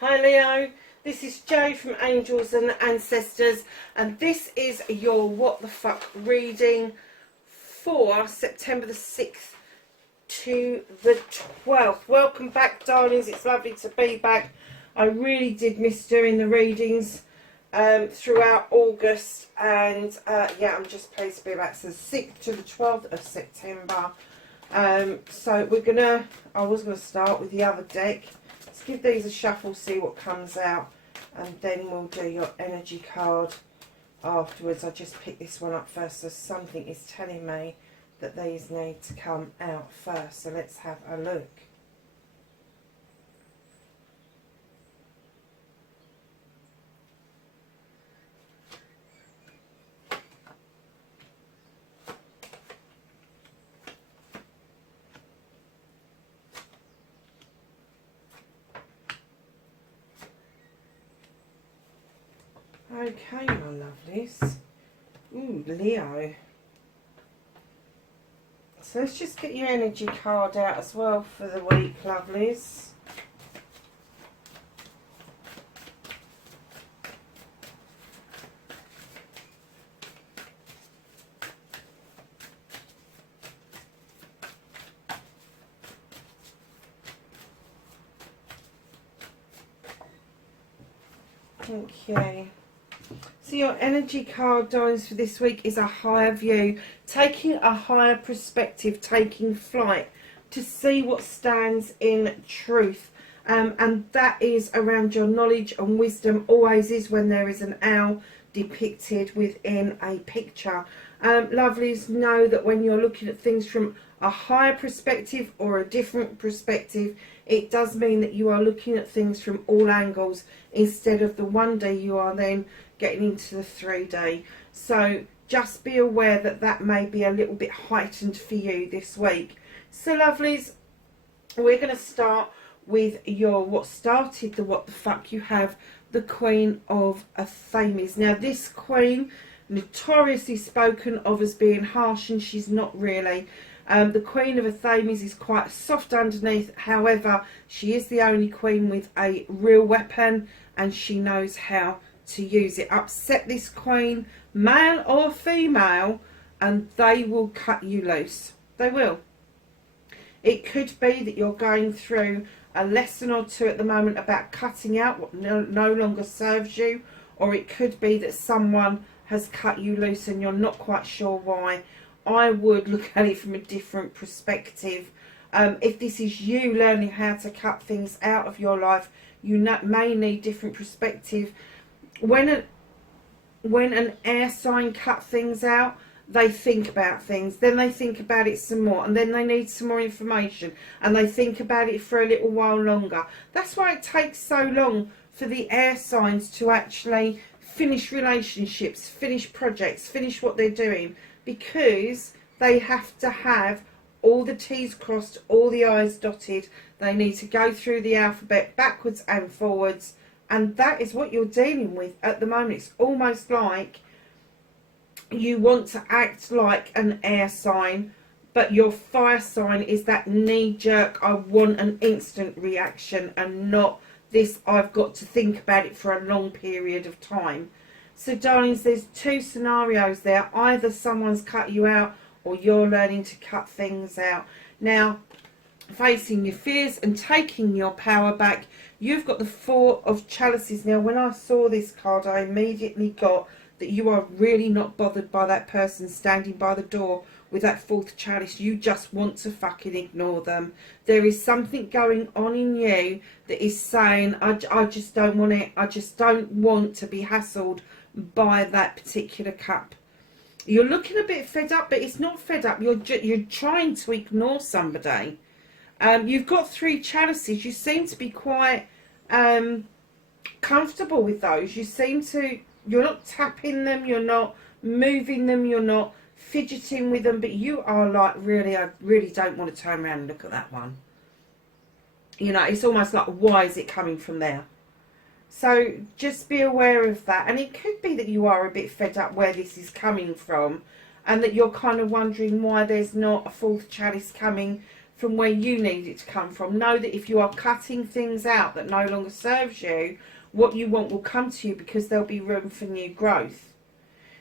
Hi Leo, this is Jo from Angels and Ancestors, and this is your What the Fuck reading for September the 6th to the 12th. Welcome back, darlings. It's lovely to be back. I really did miss doing the readings throughout August, and yeah, I'm just pleased to be back. So 6th to the 12th of September. So I was gonna start with the other deck. Let's give these a shuffle, see what comes out, and then we'll do your energy card afterwards. I just picked this one up first, so something is telling me that these need to come out first. So let's have a look. Okay, my lovelies. Ooh, Leo. So let's just get your energy card out as well for the week, lovelies. Okay. So your energy card, darlings, for this week is a higher view, taking a higher perspective, taking flight to see what stands in truth. And that is around your knowledge and wisdom, always is when there is an owl depicted within a picture. Lovelies, know that when you're looking at things from a higher perspective or a different perspective, it does mean that you are looking at things from all angles instead of the 1D. You are then getting into the 3D. So just be aware that that may be a little bit heightened for you this week. So lovelies, we're going to start with your what started the what the fuck. You have the Queen of Aries. Now this queen, notoriously spoken of as being harsh, and she's not really. The Queen of Aries is quite soft underneath. However, she is the only queen with a real weapon, and she knows how to use it. Upset this queen, male or female, and they will cut you loose. They will. It could be that you're going through a lesson or two at the moment about cutting out what no longer serves you, or it could be that someone has cut you loose and you're not quite sure why. I would look at it from a different perspective. If this is you learning how to cut things out of your life, you may need different perspective. When an air sign cut things out, they think about things, then they think about it some more, and then they need some more information, and they think about it for a little while longer. That's why it takes so long for the air signs to actually finish relationships, finish projects, finish what they're doing, because they have to have all the T's crossed, all the I's dotted. They need to go through the alphabet backwards and forwards. And that is what you're dealing with at the moment. It's almost like you want to act like an air sign, but your fire sign is that knee-jerk, I want an instant reaction, and not this, I've got to think about it for a long period of time. So, darlings, there's two scenarios there. Either someone's cut you out, or you're learning to cut things out. Now, facing your fears and taking your power back, you've got the Four of Chalices. Now, when I saw this card, I immediately got that you are really not bothered by that person standing by the door with that fourth chalice. You just want to fucking ignore them. There is something going on in you that is saying, I just don't want it. I just don't want to be hassled by that particular cup. You're looking a bit fed up, but it's not fed up. You're trying to ignore somebody. You've got three chalices. You seem to be quite comfortable with those. You seem to, you're not tapping them, you're not moving them, you're not fidgeting with them, but you are like, really, I really don't want to turn around and look at that one. You know, it's almost like, why is it coming from there? So just be aware of that. And it could be that you are a bit fed up where this is coming from, and that you're kind of wondering why there's not a fourth chalice coming from where you need it to come from. Know that if you are cutting things out that no longer serves you, what you want will come to you, because there'll be room for new growth.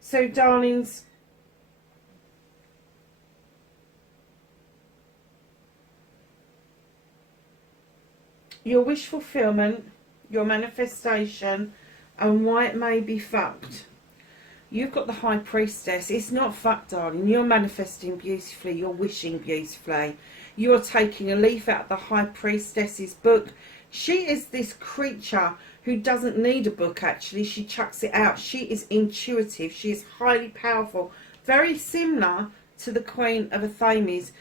So, darlings, your wish fulfillment, your manifestation, and why it may be fucked. You've got the High Priestess. It's not fucked, darling. You're manifesting beautifully. You're wishing beautifully. You are taking a leaf out of the High Priestess's book. She is this creature who doesn't need a book, actually. She chucks it out. She is intuitive. She is highly powerful. Very similar to the Queen of Athames.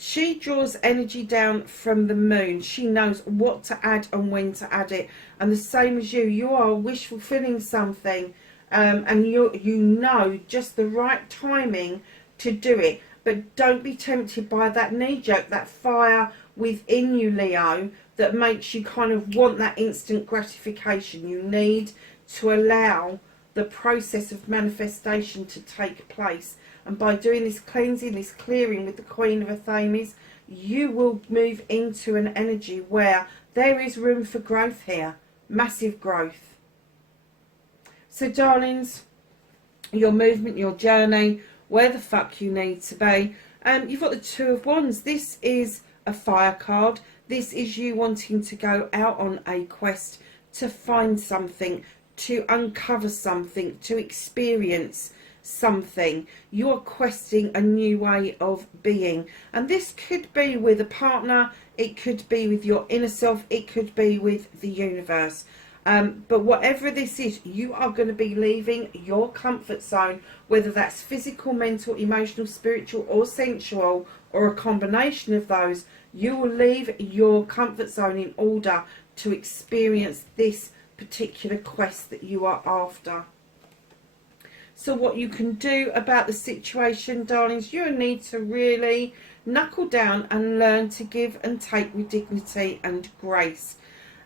She draws energy down from the moon. She knows what to add and when to add it. And the same as you are wish fulfilling something. And you know just the right timing to do it. But don't be tempted by that knee-jerk, that fire within you, Leo, that makes you kind of want that instant gratification. You need to allow the process of manifestation to take place. And by doing this cleansing, this clearing with the Queen of Athames, you will move into an energy where there is room for growth here. Massive growth. So, darlings, your movement, your journey, where the fuck you need to be. You've got the Two of Wands. This is a fire card. This is you wanting to go out on a quest to find something, to uncover something, to experience something. You are questing a new way of being. And this could be with a partner. It could be with your inner self. It could be with the universe. But whatever this is, you are going to be leaving your comfort zone, whether that's physical, mental, emotional, spiritual, or sensual, or a combination of those. You will leave your comfort zone in order to experience this particular quest that you are after. So what you can do about the situation, darlings, you need to really knuckle down and learn to give and take with dignity and grace.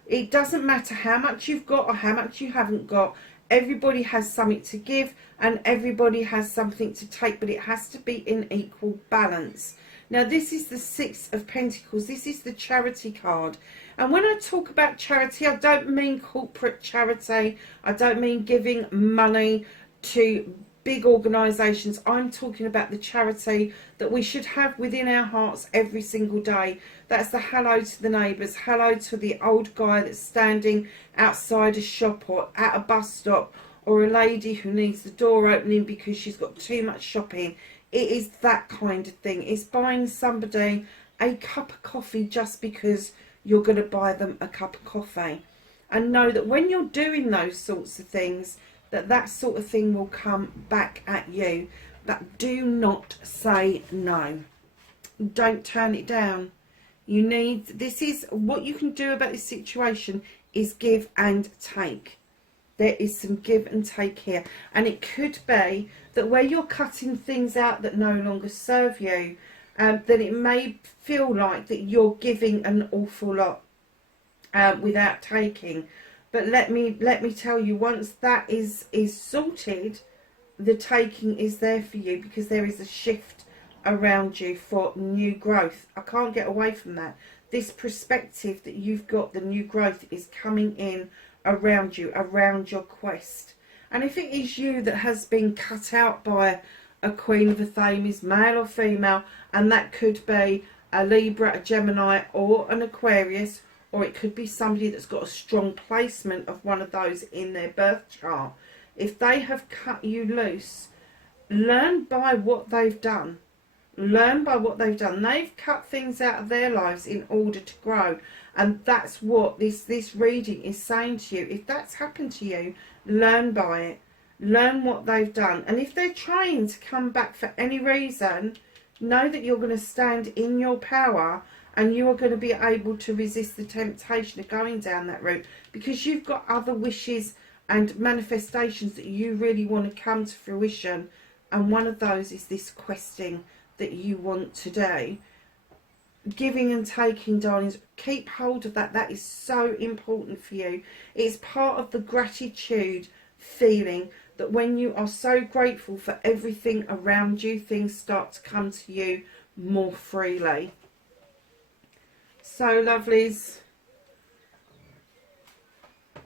It doesn't matter how much you've got or how much you haven't got. Everybody has something to give and everybody has something to take, but it has to be in equal balance. Now, this is the Six of Pentacles. This is the charity card. And when I talk about charity, I don't mean corporate charity. I don't mean giving money to big organisations. I'm talking about the charity that we should have within our hearts every single day. That's the hello to the neighbours, hello to the old guy that's standing outside a shop or at a bus stop, or a lady who needs the door opening because she's got too much shopping. It is that kind of thing. It's buying somebody a cup of coffee just because you're going to buy them a cup of coffee. And know that when you're doing those sorts of things, that sort of thing will come back at you. But do not say no. Don't turn it down. This is what you can do about this situation, is give and take. There is some give and take here. And it could be that where you're cutting things out that no longer serve you, then it may feel like that you're giving an awful lot without taking. But let me tell you, once that is sorted, the taking is there for you, because there is a shift around you for new growth. I can't get away from that. This perspective that you've got, the new growth, is coming in around you, around your quest. And if it is you that has been cut out by a Queen of Athames, male or female, and that could be a Libra, a Gemini, or an Aquarius, or it could be somebody that's got a strong placement of one of those in their birth chart. If they have cut you loose, learn by what they've done. Learn by what they've done. They've cut things out of their lives in order to grow. And that's what this reading is saying to you. If that's happened to you, learn by it. Learn what they've done. And if they're trying to come back for any reason, know that you're going to stand in your power, and you are going to be able to resist the temptation of going down that route, because you've got other wishes and manifestations that you really want to come to fruition. And one of those is this questing that you want to do. Giving and taking, darlings, keep hold of that. That is so important for you. It's part of the gratitude feeling, that when you are so grateful for everything around you, things start to come to you more freely. So, lovelies,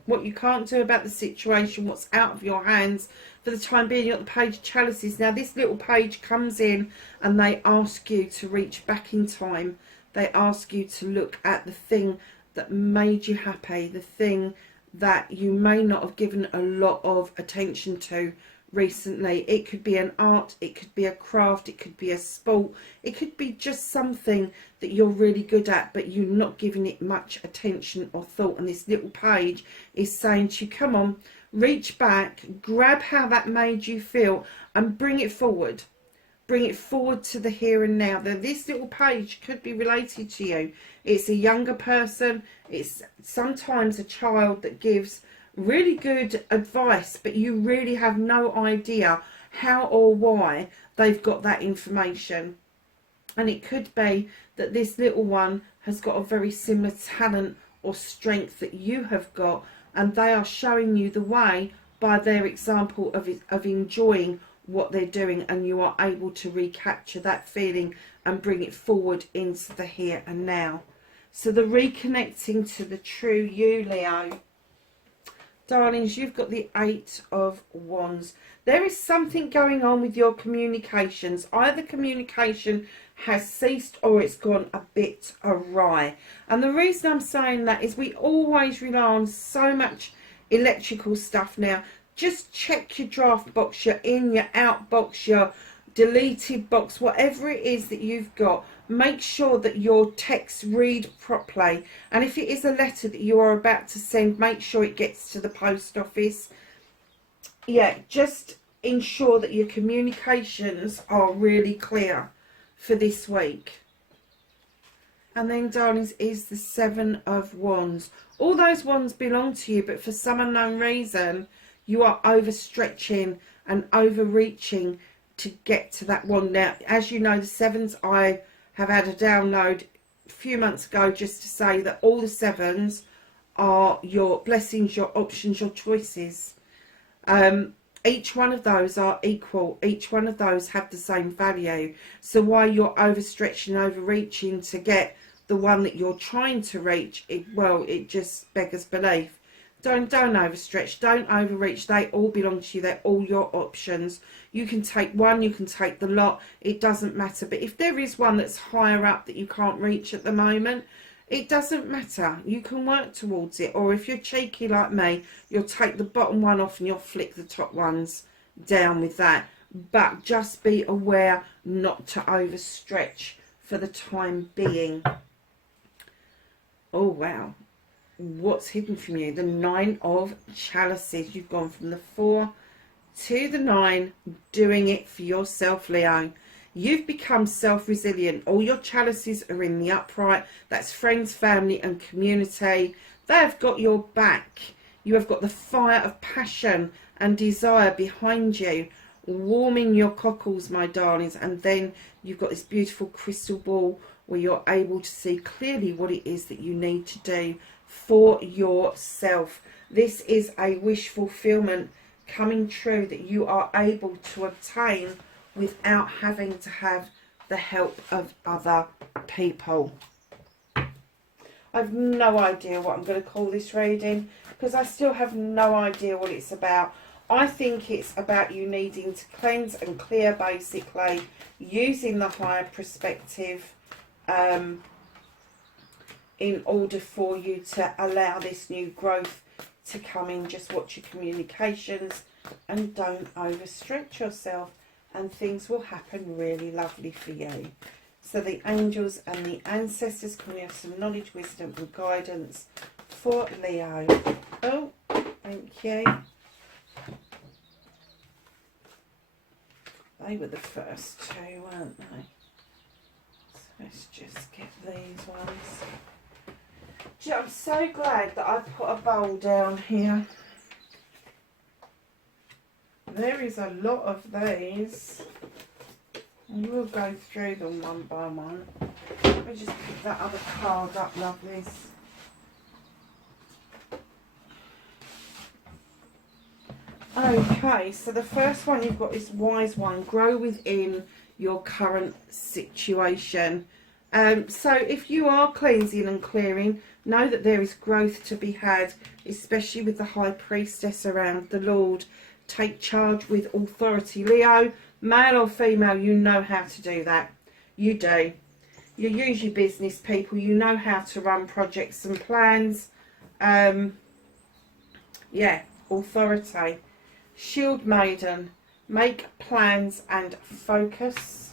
what you can't do about the situation, what's out of your hands for the time being. You've got the Page of Chalices. Now, this little page comes in and they ask you to reach back in time. They ask you to look at the thing that made you happy, the thing that you may not have given a lot of attention to recently. It could be an art, it could be a craft, it could be a sport, it could be just something that you're really good at but you're not giving it much attention or thought. And this little page is saying to you, come on, reach back, grab how that made you feel and bring it forward. Bring it forward to the here and now. This little page could be related to you. It's a younger person, it's sometimes a child that gives really good advice, but you really have no idea how or why they've got that information. And it could be that this little one has got a very similar talent or strength that you have got, and they are showing you the way by their example of enjoying what they're doing, and you are able to recapture that feeling and bring it forward into the here and now. So the reconnecting to the true you, Leo. Darlings, you've got the Eight of Wands. There is something going on with your communications. Either communication has ceased or it's gone a bit awry. And the reason I'm saying that is we always rely on so much electrical stuff now. Just check your draft box, your in, your out box, your deleted box, whatever it is that you've got. Make sure that your texts read properly, and if it is a letter that you are about to send, make sure it gets to the post office. Yeah, just ensure that your communications are really clear for this week. And then, darlings, is the Seven of Wands. All those wands belong to you, but for some unknown reason you are overstretching and overreaching to get to that wand. Now, as you know, the sevens, I have had a download a few months ago just to say that all the sevens are your blessings, your options, your choices. Each one of those are equal. Each one of those have the same value. So while you're overstretching, overreaching to get the one that you're trying to reach, it just beggars belief. Don't overstretch, don't overreach. They all belong to you. They're all your options. You can take one, you can take the lot. It doesn't matter. But if there is one that's higher up that you can't reach at the moment, it doesn't matter. You can work towards it. Or if you're cheeky like me, you'll take the bottom one off and you'll flick the top ones down with that. But just be aware not to overstretch for the time being. Oh, wow. What's hidden from you? The Nine of Chalices. You've gone from the 4 to the 9, doing it for yourself, Leo. You've become self-resilient. All your chalices are in the upright. That's friends, family and community. They have got your back. You have got the fire of passion and desire behind you, warming your cockles, my darlings. And then you've got this beautiful crystal ball where you're able to see clearly what it is that you need to do for yourself. This is a wish fulfillment coming true that you are able to obtain without having to have the help of other people. I've no idea what I'm going to call this reading because I still have no idea what it's about. I think it's about you needing to cleanse and clear, basically, using the higher perspective in order for you to allow this new growth to come in. Just watch your communications and don't overstretch yourself, and things will happen really lovely for you. So the angels and the ancestors, can we have some knowledge, wisdom and guidance for Leo? Oh, thank you. They were the first two, weren't they? So let's just get these ones. Gee, I'm so glad that I put a bowl down here. There is a lot of these. And we'll go through them one by one. Let me just pick that other card up, lovelies. Okay, so the first one you've got is Wise One. Grow within your current situation. So if you are cleansing and clearing, know that there is growth to be had, especially with the High Priestess around, the Lord. Take charge with authority. Leo, male or female, you know how to do that. You do. You use your business, people. You know how to run projects and plans. Yeah, authority. Shield Maiden, make plans and focus.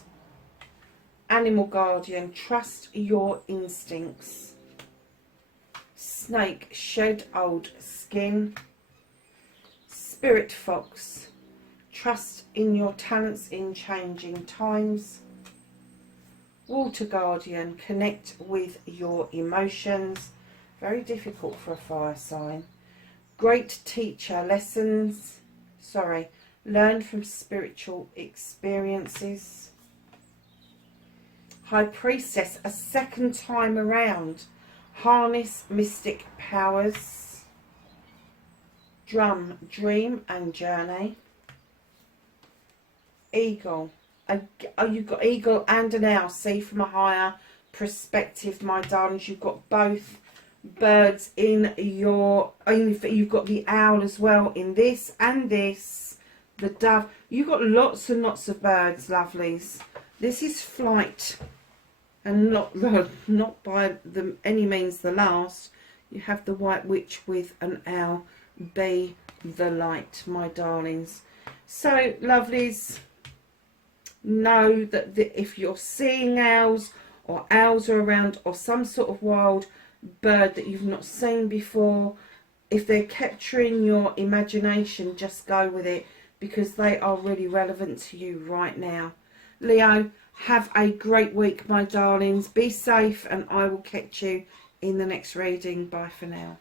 Animal Guardian, trust your instincts. Snake, shed old skin. Spirit Fox, trust in your talents in changing times. Water Guardian, connect with your emotions. Very difficult for a fire sign. Great Teacher, learn from spiritual experiences. High Priestess, a second time around. Harness mystic powers. Drum, dream and journey. Eagle. You've got eagle and an owl. See from a higher perspective, my darlings. You've got both birds in your... You've got the owl as well in this and this. The dove. You've got lots and lots of birds, lovelies. This is flight. And not by any means the last. You have the White Witch with an owl. Be the light, my darlings. So, lovelies, know that if you're seeing owls, or owls are around, or some sort of wild bird that you've not seen before, if they're capturing your imagination, just go with it, because they are really relevant to you right now. Leo, have a great week, my darlings. Be safe, and I will catch you in the next reading. Bye for now.